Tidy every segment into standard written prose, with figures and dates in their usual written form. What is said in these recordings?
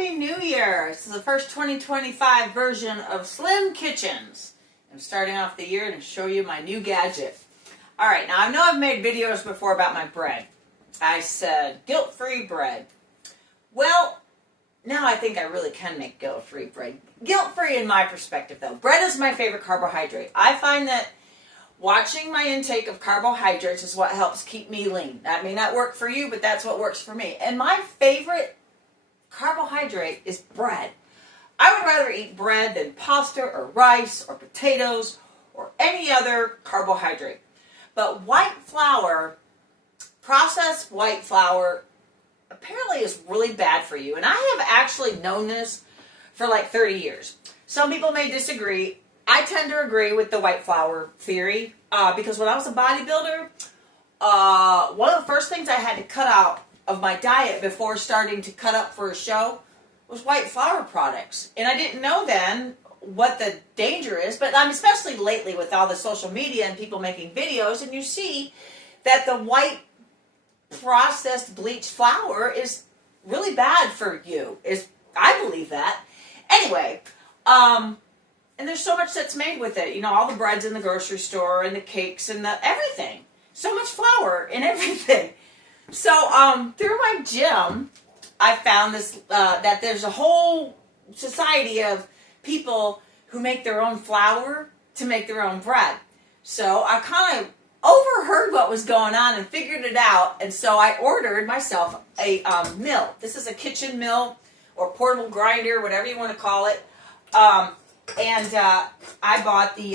Happy New Year! This is the first 2025 version of Slim Kitchens. I'm starting off the year to show you my new gadget. Alright, now I know I've made videos before about my bread. I said guilt-free bread. Well, now I think I really can make guilt-free bread. Guilt-free in my perspective though. Bread is my favorite carbohydrate. I find that watching my intake of carbohydrates is what helps keep me lean. That may not work for you, but that's what works for me. And my favorite carbohydrate is bread. I would rather eat bread than pasta or rice or potatoes or any other carbohydrate. But white flour, processed white flour, apparently is really bad for you. And I have actually known this for like 30 years. Some people may disagree. I tend to agree with the white flour theory because when I was a bodybuilder, one of the first things I had to cut out of my diet before starting to cut up for a show was white flour products. And I didn't know then what the danger is, but especially lately with all the social media and people making videos, and you see that the white processed bleached flour is really bad for you. I believe that. Anyway, and there's so much that's made with it. You know, all the breads in the grocery store and the cakes and the everything. So much flour in everything. So, through my gym, I found this, that there's a whole society of people who make their own flour to make their own bread. So I kind of overheard what was going on and figured it out, and so I ordered myself a mill. This is a kitchen mill or portable grinder, whatever you want to call it. I bought the,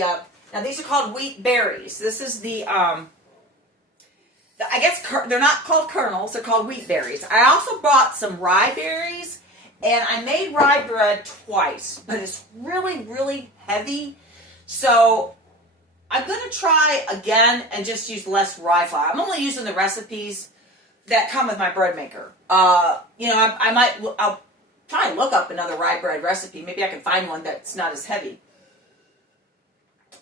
now these are called wheat berries. This is I guess they're not called kernels, they're called wheat berries. I also bought some rye berries, and I made rye bread twice, but it's really, really heavy. So I'm going to try again and just use less rye flour. I'm only using the recipes that come with my bread maker. You know, I'll try and look up another rye bread recipe. Maybe I can find one that's not as heavy.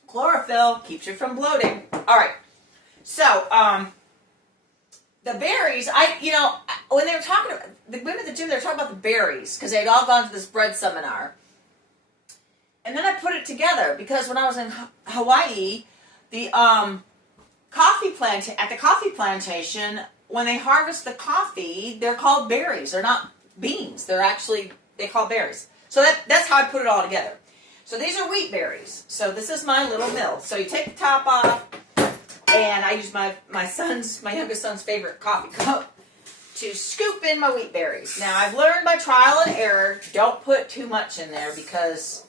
Chlorophyll keeps you from bloating. All right. So, the berries, when they were talking, the women at the gym, they were talking about the berries because they'd all gone to this bread seminar. And then I put it together because when I was in Hawaii, the coffee plantation, when they harvest the coffee, they're called berries. They're not beans. They call berries. So that's how I put it all together. So these are wheat berries. So this is my little mill. So you take the top off, and I use my youngest son's favorite coffee cup to scoop in my wheat berries. Now I've learned by trial and error, don't put too much in there because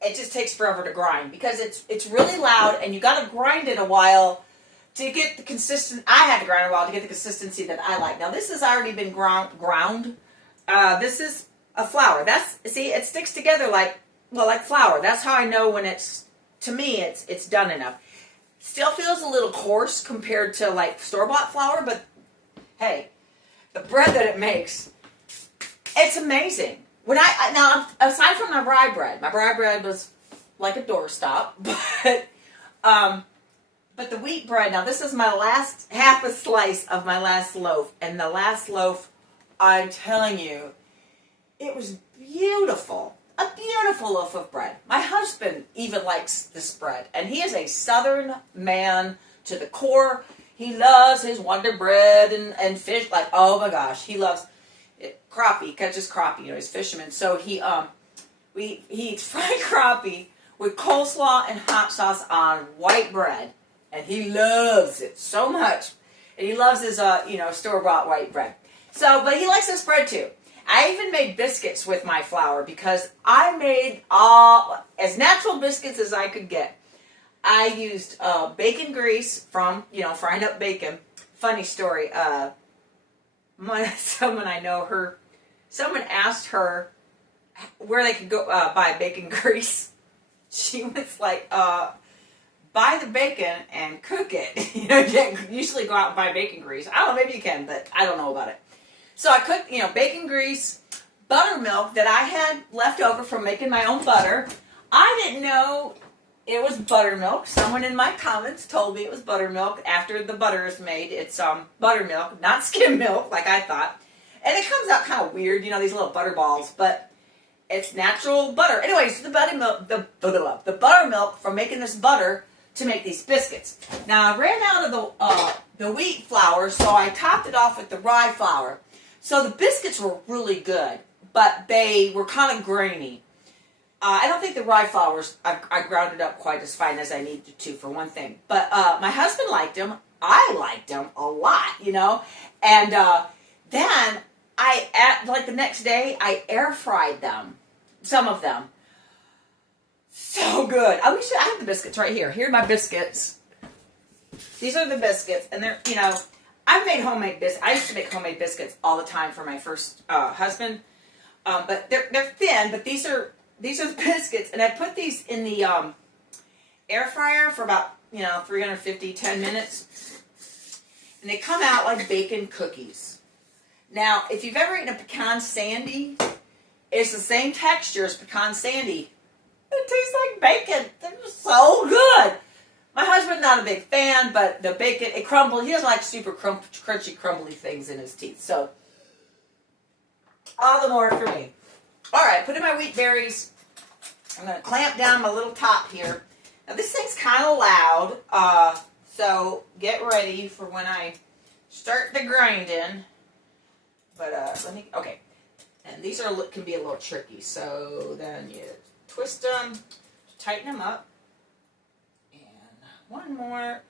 it just takes forever to grind. Because it's really loud, and you got to grind it a while to get the I had to grind it a while to get the consistency that I like. Now this has already been ground. This is a flour. See, it sticks together like flour. That's how I know when to me it's done enough. Still feels a little coarse compared to like store-bought flour, but hey, the bread that it makes, it's amazing. Now aside from my rye bread was like a doorstop, but the wheat bread, now this is my last half a slice of my last loaf, and the last loaf, I'm telling you, it was beautiful. A beautiful loaf of bread. My husband even likes this bread, and he is a Southern man to the core. He loves his Wonder Bread and fish. Like, oh my gosh, he loves it. Crappie. He catches crappie. You know, he's a fisherman. So he eats fried crappie with coleslaw and hot sauce on white bread, and he loves it so much. And he loves his store-bought white bread. So, but he likes this bread too. I even made biscuits with my flour because I made as natural biscuits as I could get. I used bacon grease from, frying up bacon. Funny story. Someone I know, someone asked her where they could go buy bacon grease. She was like, buy the bacon and cook it. You can't usually go out and buy bacon grease. I don't know, maybe you can, but I don't know about it. So I cooked, bacon grease, buttermilk that I had left over from making my own butter. I didn't know it was buttermilk. Someone in my comments told me it was buttermilk. After the butter is made, it's buttermilk, not skim milk like I thought. And it comes out kind of weird, you know, these little butter balls, but it's natural butter. Anyways, the buttermilk from making this butter to make these biscuits. Now, I ran out of the wheat flour, so I topped it off with the rye flour. So the biscuits were really good, but they were kind of grainy. I don't think the rye flour, I ground it up quite as fine as I needed to, for one thing. But my husband liked them. I liked them a lot, you know. And then like the next day, I air fried them, some of them. So good. I have the biscuits right here. Here are my biscuits. These are the biscuits, and they're, you know, I've made homemade biscuits. I used to make homemade biscuits all the time for my first husband, but they're thin. But these are the biscuits, and I put these in the air fryer for about 10 minutes, and they come out like bacon cookies. Now, if you've ever eaten a pecan sandy, it's the same texture as pecan sandy. It tastes like bacon. They're so good. My husband's not a big fan, but the bacon, it crumbles. He doesn't like super crunchy, crumbly things in his teeth. So, all the more for me. All right, put in my wheat berries. I'm going to clamp down my little top here. Now, this thing's kind of loud, so get ready for when I start the grinding. But okay. And these can be a little tricky. So then you twist them, tighten them up. One more,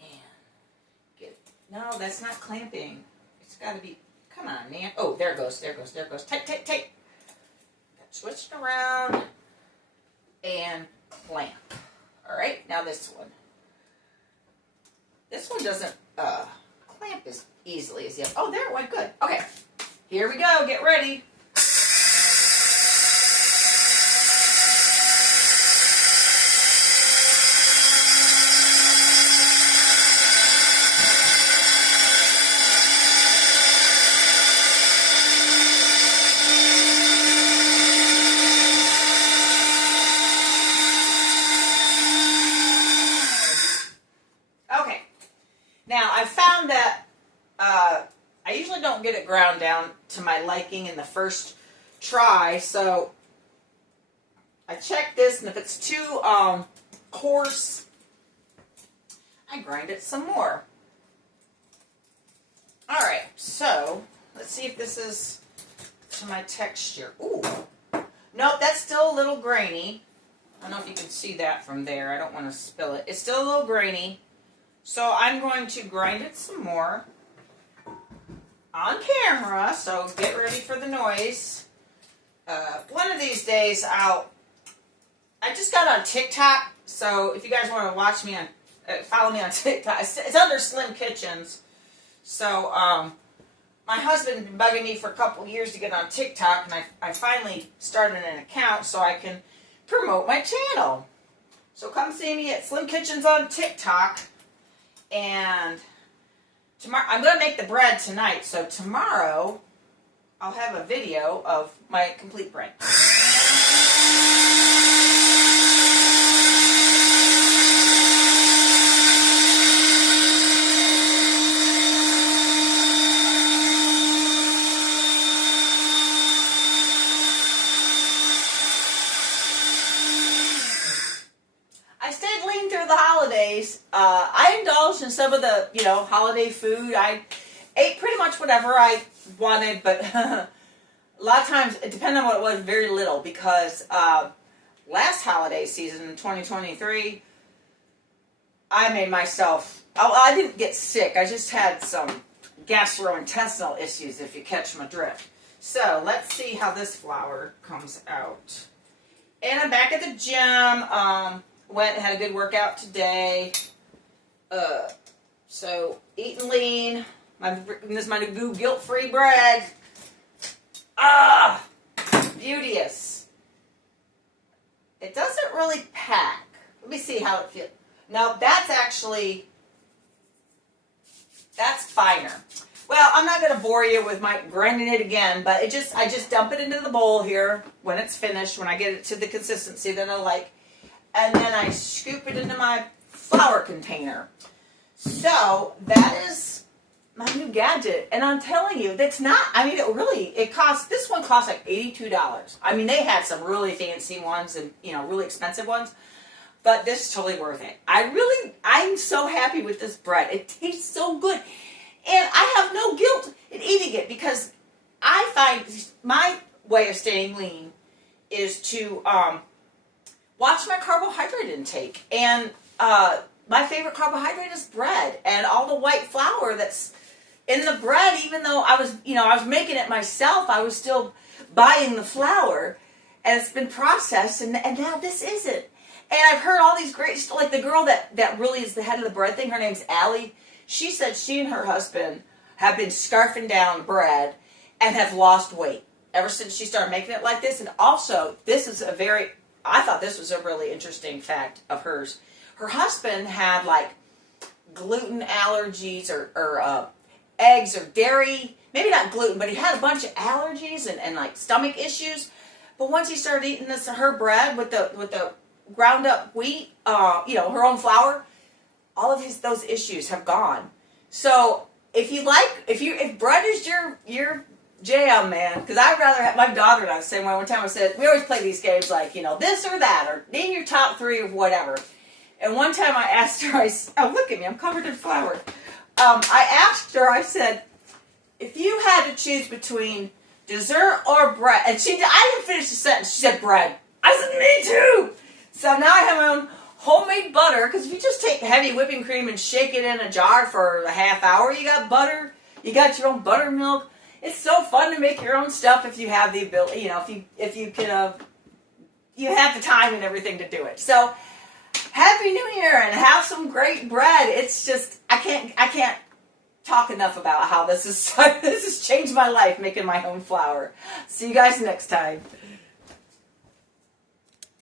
and no, that's not clamping. It's got to be, come on, man. Oh, there it goes. Tight. Switch it around, and clamp. All right, now this one. This one doesn't clamp as easily as the other. Oh, there it went good. Okay, here we go. Get ready. Now, I found that I usually don't get it ground down to my liking in the first try, so I check this, and if it's too coarse, I grind it some more. All right, so let's see if this is to my texture. Ooh, nope, that's still a little grainy. I don't know if you can see that from there. I don't want to spill it. It's still a little grainy. So I'm going to grind it some more on camera, so get ready for the noise. One of these days I just got on TikTok, so if you guys want to watch me follow me on TikTok, it's under Slim Kitchens. So my husband has been bugging me for a couple years to get on TikTok, and I finally started an account so I can promote my channel. So come see me at Slim Kitchens on TikTok. And tomorrow, I'm going to make the bread tonight, so tomorrow I'll have a video of my complete bread. I indulged in some of the, holiday food. I ate pretty much whatever I wanted, but a lot of times, it depended on what it was, very little, because last holiday season in 2023, I made myself, I didn't get sick, I just had some gastrointestinal issues, if you catch my drift. So, let's see how this flour comes out. And I'm back at the gym, went and had a good workout today. So eating lean. This is my new guilt-free bread. Ah, beauteous. It doesn't really pack. Let me see how it feels. Now that's finer. Well, I'm not going to bore you with my grinding it again, but I just dump it into the bowl here when it's finished, when I get it to the consistency that I like. And then I scoop it into my flour container. So that is my new gadget, and I'm telling you, that's not, I mean, it costs, this one costs like $82. I mean, they had some really fancy ones and, you know, really expensive ones, but this is totally worth it. I'm so happy with this bread. It tastes so good, and I have no guilt in eating it, because I find my way of staying lean is to watch my carbohydrate intake, and my favorite carbohydrate is bread, and all the white flour that's in the bread. Even though I was making it myself, I was still buying the flour, and it's been processed, and now this isn't. And I've heard all these great, like the girl that really is the head of the bread thing, her name's Allie. She said she and her husband have been scarfing down bread and have lost weight ever since she started making it like this. And also, I thought this was a really interesting fact of hers. Her husband had like gluten allergies or eggs or dairy, maybe not gluten, but he had a bunch of allergies and like stomach issues. But once he started eating her bread with the ground up wheat, her own flour, all of those issues have gone. So if bread is your jam, man, because I'd rather have, my daughter and I the same way. One time I said, we always play these games like, this or that, or name your top 3 of whatever. And one time I asked her, oh, look at me, I'm covered in flour. I asked her, I said, if you had to choose between dessert or bread, and I didn't finish the sentence, she said bread. I said, me too. So now I have my own homemade butter, because if you just take heavy whipping cream and shake it in a jar for a half hour, you got butter, you got your own buttermilk. It's so fun to make your own stuff if you have the ability, if you can, you have the time and everything to do it. So, Happy New Year, and have some great bread. It's just, I can't talk enough about how this has changed my life, making my own flour. See you guys next time.